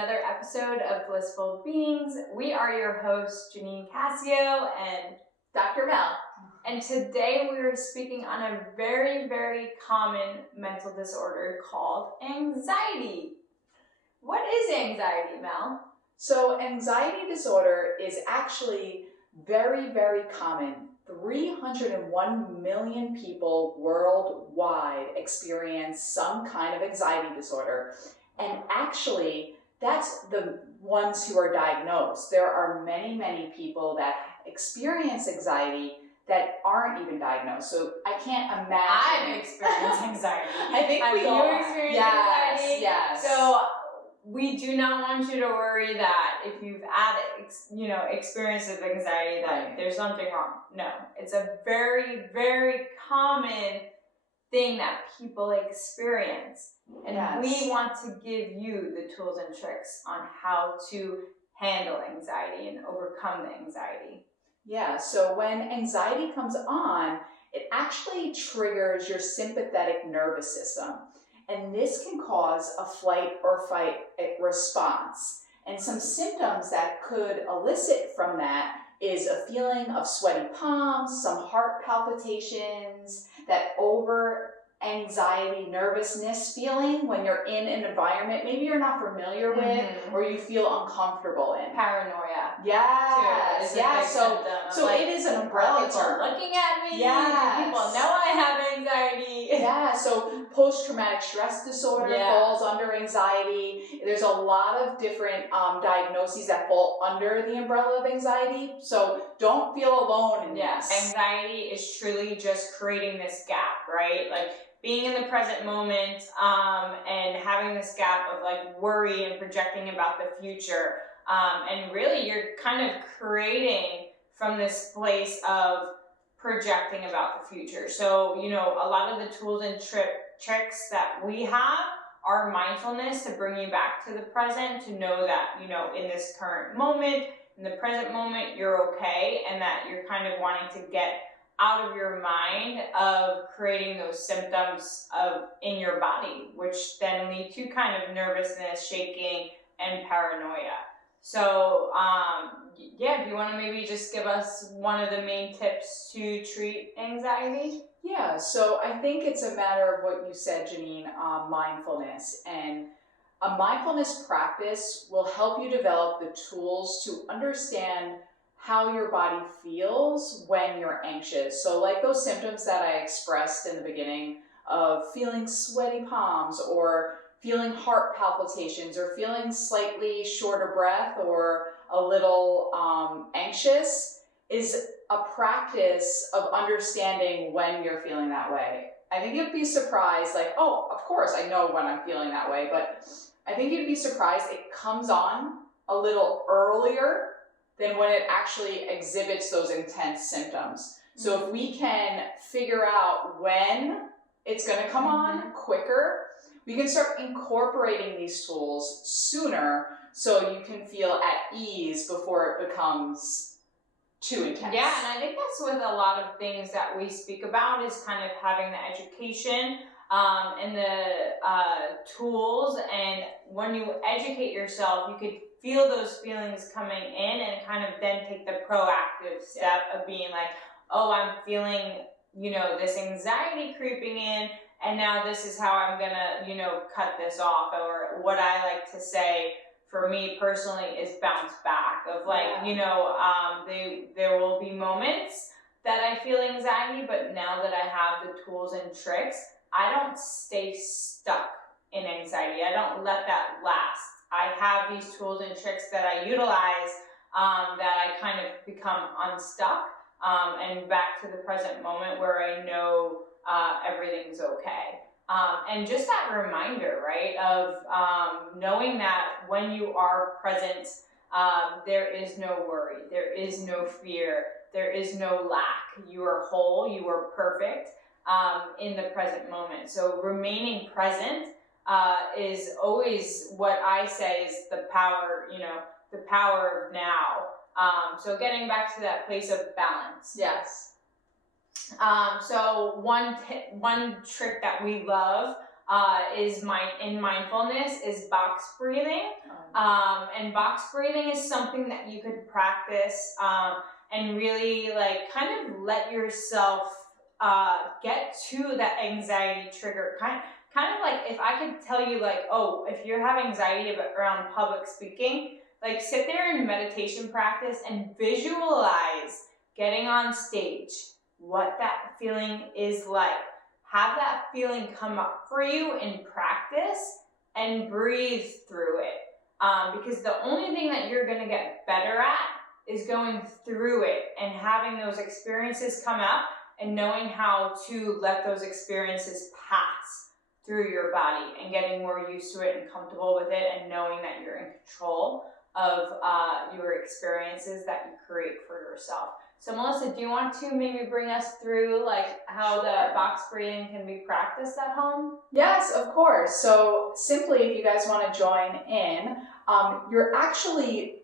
another episode of Blissful Beings. We are your hosts, Janine Cascio and Dr. Mel. And today we are speaking on a very, very common mental disorder called anxiety. What is anxiety, Mel? So anxiety disorder is actually very, very common. 301 million people worldwide experience some kind of anxiety disorder. And actually, that's the ones who are diagnosed. There are many, many people that experience anxiety that aren't even diagnosed. So I can't imagine. I've experienced anxiety. I think we all you experienced anxiety? Yes. So we do not want you to worry that if you've experience of anxiety that there's something wrong. No, it's a very, very common thing that people experience. And we want to give you the tools and tricks on how to handle anxiety and overcome the anxiety. Yeah, so when anxiety comes on, it actually triggers your sympathetic nervous system. And this can cause a flight or fight response. And some symptoms that could elicit from that is a feeling of sweaty palms, some heart palpitations, that over anxiety, nervousness feeling when you're in an environment maybe you're not familiar with or you feel uncomfortable in. Paranoia. Yes. Yeah. So it is an umbrella term. Looking at me. Yes. People know I have anxiety. Yeah. So post-traumatic stress disorder falls under anxiety. There's a lot of different diagnoses that fall under the umbrella of anxiety. So don't feel alone in this. Anxiety is truly just creating this gap, right? Like being in the present moment and having this gap of like worry and projecting about the future. And really you're kind of creating from this place of projecting about the future. So, a lot of the tools and tricks that we have are mindfulness to bring you back to the present, to know that, in this current moment, in the present moment, you're okay, and that you're kind of wanting to get out of your mind of creating those symptoms in your body, which then lead to kind of nervousness, shaking, and paranoia. So, do you want to maybe just give us one of the main tips to treat anxiety? Yeah, so I think it's a matter of what you said, Janine, mindfulness. And a mindfulness practice will help you develop the tools to understand how your body feels when you're anxious. So like those symptoms that I expressed in the beginning of feeling sweaty palms or feeling heart palpitations or feeling slightly short of breath or a little anxious is a practice of understanding when you're feeling that way. I think you'd be surprised, like, oh, of course I know when I'm feeling that way, but I think you'd be surprised it comes on a little earlier than when it actually exhibits those intense symptoms. So if we can figure out when it's gonna come on quicker, we can start incorporating these tools sooner so you can feel at ease before it becomes too intense. Yeah, and I think that's with a lot of things that we speak about is kind of having the education and the tools. And when you educate yourself, you could feel those feelings coming in and kind of then take the proactive step of being like, oh, I'm feeling, this anxiety creeping in, and now this is how I'm gonna, cut this off. Or what I like to say for me personally is bounce back of like, there will be moments that I feel anxiety, but now that I have the tools and tricks, I don't stay stuck in anxiety. I don't let that last. I have these tools and tricks that I utilize that I kind of become unstuck and back to the present moment where I know everything's okay. And just that reminder, right, of knowing that when you are present, there is no worry, there is no fear, there is no lack. You are whole, you are perfect in the present moment. So remaining present is always what I say is the power, the power of now. So getting back to that place of balance. Yes. So one trick that we love in mindfulness is box breathing. And box breathing is something that you could practice and really like kind of let yourself get to that anxiety trigger. Kind of like if I could tell you like, oh, if you're having anxiety around public speaking, like sit there in meditation practice and visualize getting on stage, what that feeling is like. Have that feeling come up for you in practice and breathe through it. Because the only thing that you're going to get better at is going through it and having those experiences come up and knowing how to let those experiences pass through your body and getting more used to it and comfortable with it and knowing that you're in control of your experiences that you create for yourself. So Melissa, do you want to maybe bring us through like how the box breathing can be practiced at home? Yes, of course. So simply, if you guys want to join in, you're actually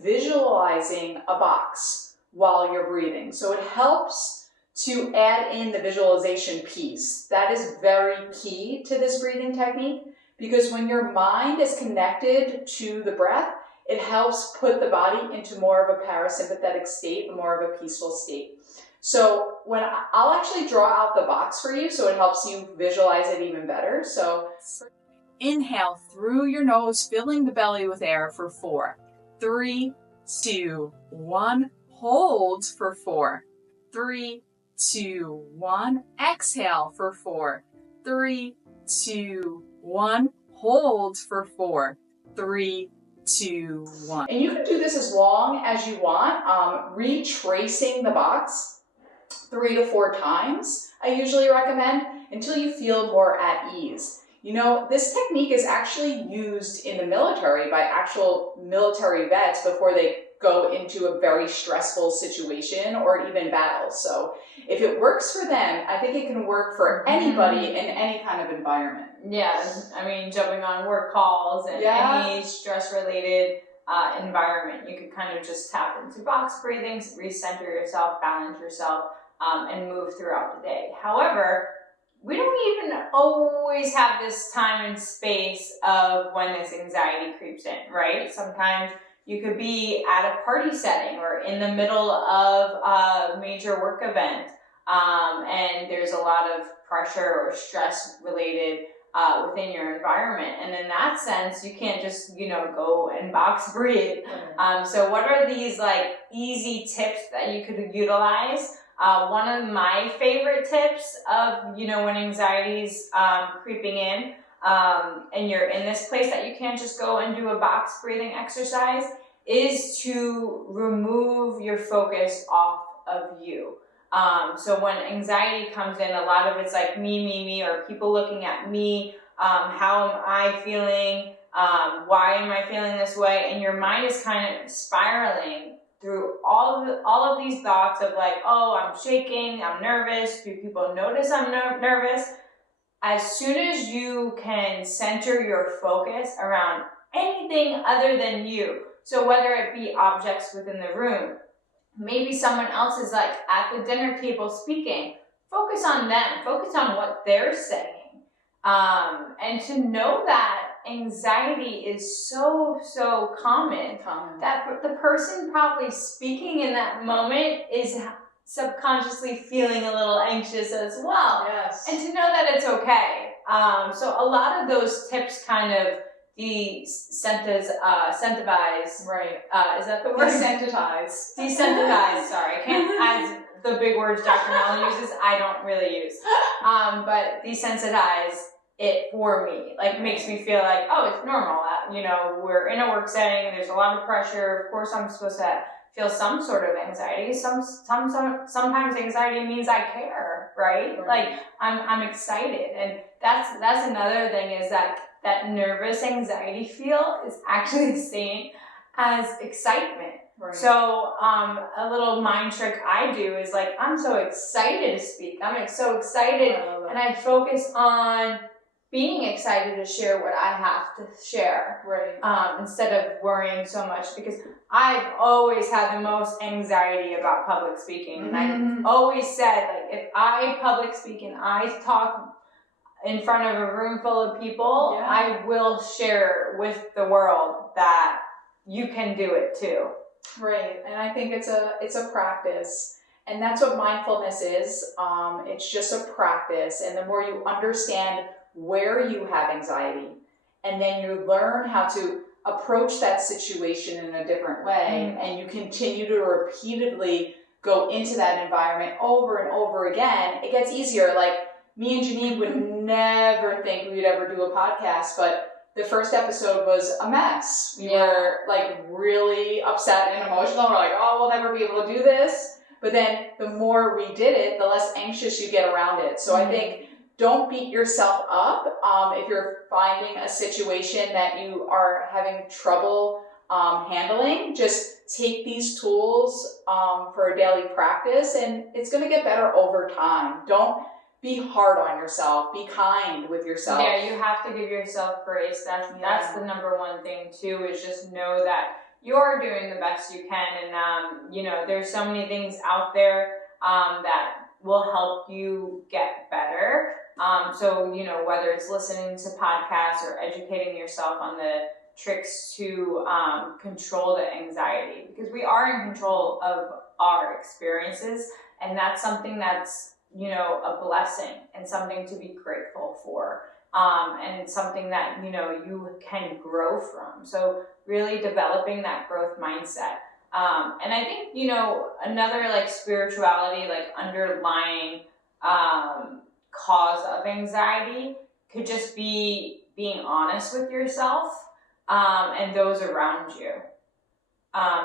visualizing a box while you're breathing. So it helps to add in the visualization piece. That is very key to this breathing technique, because when your mind is connected to the breath, it helps put the body into more of a parasympathetic state, more of a peaceful state. So I'll actually draw out the box for you so it helps you visualize it even better. So inhale through your nose, filling the belly with air for 4, 3, 2, 1. Hold for 4, 3, 2, 1. Exhale for 4, 3, 2, 1. Hold for 4, 3, 2, 1. And you can do this as long as you want, retracing the box 3 to 4 times, I usually recommend, until you feel more at ease. You know, this technique is actually used in the military by actual military vets before they go into a very stressful situation or even battle. So if it works for them, I think it can work for anybody in any kind of environment. Yeah, I mean, jumping on work calls and any stress-related environment, you could kind of just tap into box breathing, recenter yourself, balance yourself, and move throughout the day. However, we don't even always have this time and space of when this anxiety creeps in, right? Sometimes you could be at a party setting or in the middle of a major work event, and there's a lot of pressure or stress related within your environment. And in that sense, you can't just, go and box breathe. So what are these like easy tips that you could utilize? One of my favorite tips of, when anxiety's creeping in, and you're in this place that you can't just go and do a box breathing exercise, is to remove your focus off of you. So when anxiety comes in, a lot of it's like me, or people looking at me. How am I feeling? Why am I feeling this way? And your mind is kind of spiraling through all of these thoughts of like, oh, I'm shaking, I'm nervous. Do people notice I'm nervous? As soon as you can center your focus around anything other than you, so whether it be objects within the room, maybe someone else is like at the dinner table speaking, focus on them, focus on what they're saying. And to know that anxiety is so common that the person probably speaking in that moment is subconsciously feeling a little anxious as well. Yes. And to know that it's okay. So a lot of those tips kind of desensitize. Right. Is that the word? Desensitize. Desensitize, sorry. I can't, as the big words Dr. Mellon uses, I don't really use. But desensitize it for me. Like, makes me feel like, oh, it's normal. We're in a work setting, there's a lot of pressure. Of course, I'm supposed to feel some sort of anxiety. Sometimes anxiety means I care, right? Like, I'm excited. And that's another thing, is that nervous anxiety feel is actually the same as excitement. Right. So a little mind trick I do is like, I'm so excited to speak. I'm so excited, and I focus on being excited to share what I have to share, right? Instead of worrying so much, because I've always had the most anxiety about public speaking, and I've always said, like, if I public speak and I talk in front of a room full of people, Yeah. I will share with the world that you can do it too. Right, and I think it's a practice, and that's what mindfulness is. It's just a practice, and the more you understand where you have anxiety, and then you learn how to approach that situation in a different way, and you continue to repeatedly go into that environment over and over again, it gets easier. Like, me and Janine would never think we would ever do a podcast, but the first episode was a mess. We were like really upset and emotional. We're like, oh, we'll never be able to do this. But then the more we did it, the less anxious you get around it. So I think don't beat yourself up if you're finding a situation that you are having trouble handling. Just take these tools for a daily practice, and it's going to get better over time. Don't be hard on yourself. Be kind with yourself. Yeah, you have to give yourself grace. That's the number one thing too, is just know that you're doing the best you can. And, you know, there's so many things out there that will help you get better. So, you know, whether it's listening to podcasts or educating yourself on the tricks to control the anxiety, because we are in control of our experiences, and that's something that's, you know, a blessing and something to be grateful for, and something that, you know, you can grow from. So really developing that growth mindset. And I think, you know, another like spirituality, like underlying cause of anxiety could just be being honest with yourself and those around you.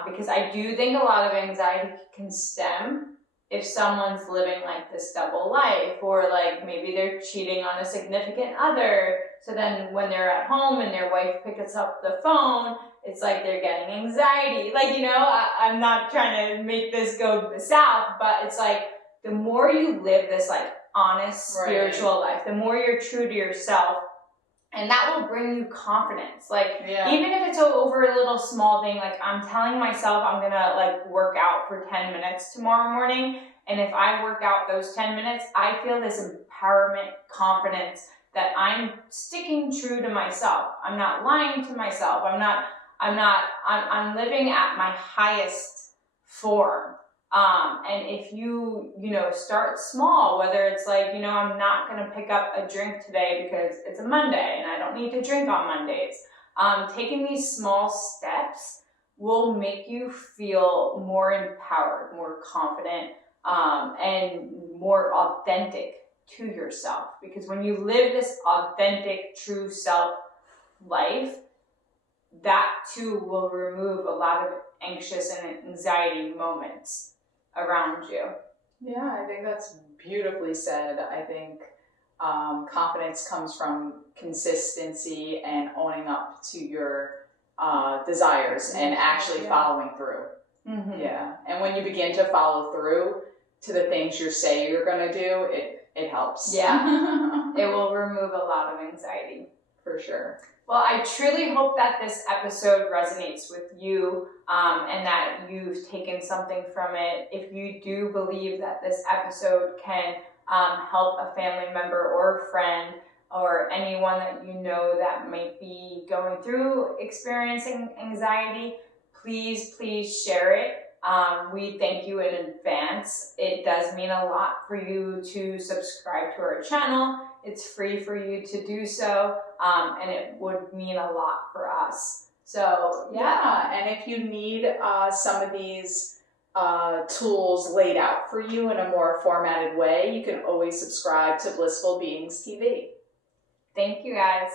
Because I do think a lot of anxiety can stem if someone's living like this double life, or like maybe they're cheating on a significant other. So then when they're at home and their wife picks up the phone, it's like they're getting anxiety. Like, you know, I'm not trying to make this go south, but it's like the more you live this like honest spiritual life, the more you're true to yourself, and that will bring you confidence. Like, even if it's over a little small thing, like I'm telling myself I'm gonna like work out for 10 minutes tomorrow morning. And if I work out those 10 minutes, I feel this empowerment, confidence that I'm sticking true to myself. I'm not lying to myself. I'm living at my highest form. And if you know, start small, whether it's like, you know, I'm not going to pick up a drink today because it's a Monday and I don't need to drink on Mondays. Taking these small steps will make you feel more empowered, more confident, and more authentic to yourself. Because when you live this authentic, true self life, that too will remove a lot of anxious and anxiety moments around you. Yeah, I think that's beautifully said. I think confidence comes from consistency and owning up to your desires and actually following through. Yeah, and when you begin to follow through to the things you say you're going to do, it helps. Yeah, it will remove a lot of anxiety. For sure. Well, I truly hope that this episode resonates with you, and that you've taken something from it. If you do believe that this episode can help a family member or a friend or anyone that you know that might be going through experiencing anxiety, please share it. We thank you in advance. It does mean a lot for you to subscribe to our channel. It's free for you to do so, and it would mean a lot for us. So yeah, and if you need some of these tools laid out for you in a more formatted way, you can always subscribe to Blissful Beings TV. Thank you, guys.